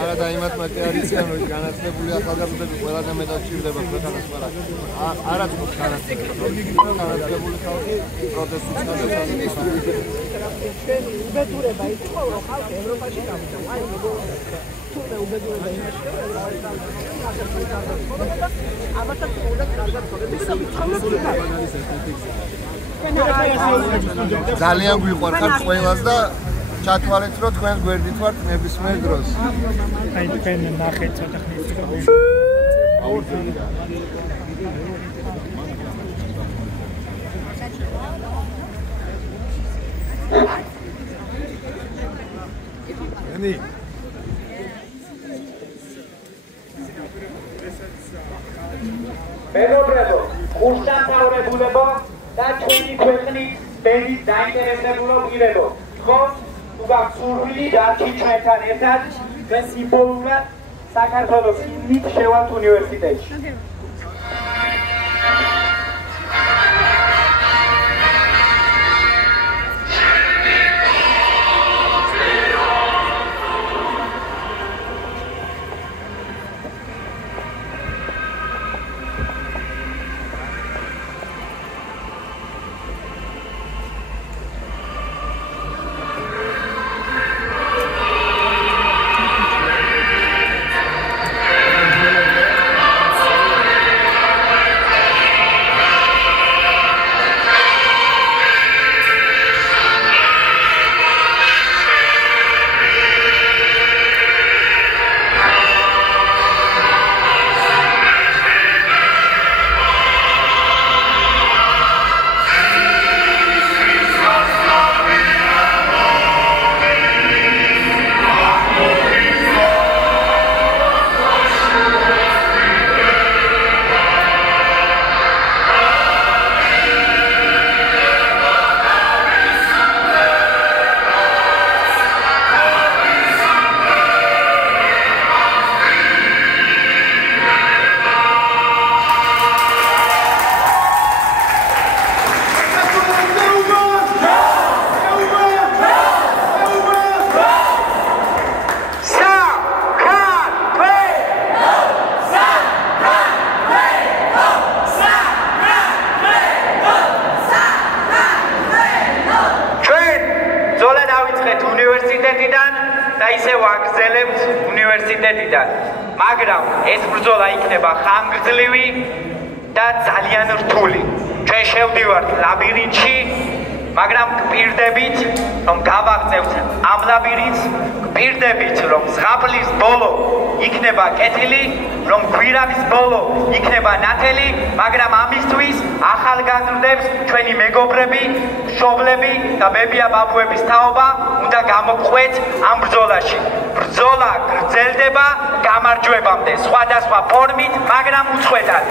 არა დაიმათ მატერიალიზმი არის განათლებული ახალგაზრდები ყველაზე მეტად ჭირდება ქვეყანას, მაგრამ არა თუ განათლებული ხალხი პროტესტს გადაწყვეტს. უბედურება იყო რომ ხალხი ევროპაში გამოდა. აი თუმცა უბედურება იმაში რომ ამასაც უნდა კარგად ცხოვრობდეს. ძალიან გვიყვარხართ ყველას და ჩათვალეთ რომ თქვენ გვერდით ვართ ნებისმიერ დროს. აი თქვენ ნახეთ ცოტა ხნის წინ. ენი მეგობრებო, კურსდამთავრებულებო და ჩვენი ქვეყნის ბედის დაინტერესებულო პირებო, ხომ უგაქვს სურვილი დარჩი ჩვენთან ერთად და სიმბოლურად საქართველოს ჰიმნით შევალთ უნივერსიტეტში. მაგრამ ეს ბრძოლა იქნება ხანგრძლივი და ძალიან რთული. ჩვენ შევდივართ ლაბირინთში, მაგრამ გპირდებით, რომ გავაღწევთ ამ ლაბირინთს, გპირდებით, რომ ზღაპლის ბოლო იქნება კეთილი, რომ გვირაბის ბოლო იქნება ნათელი, მაგრამ ამისთვის ახალგაზრდებს ჩვენი მეგობრები, მშობლები და ბებია-ბაბუების თაობა უნდა გამოგყვეთ ამ ბრძოლაში. ბრძოლა გრძელდება გამარჯვებამდე, სხვადასხვა ფორმით, მაგრამ უწყვეტად.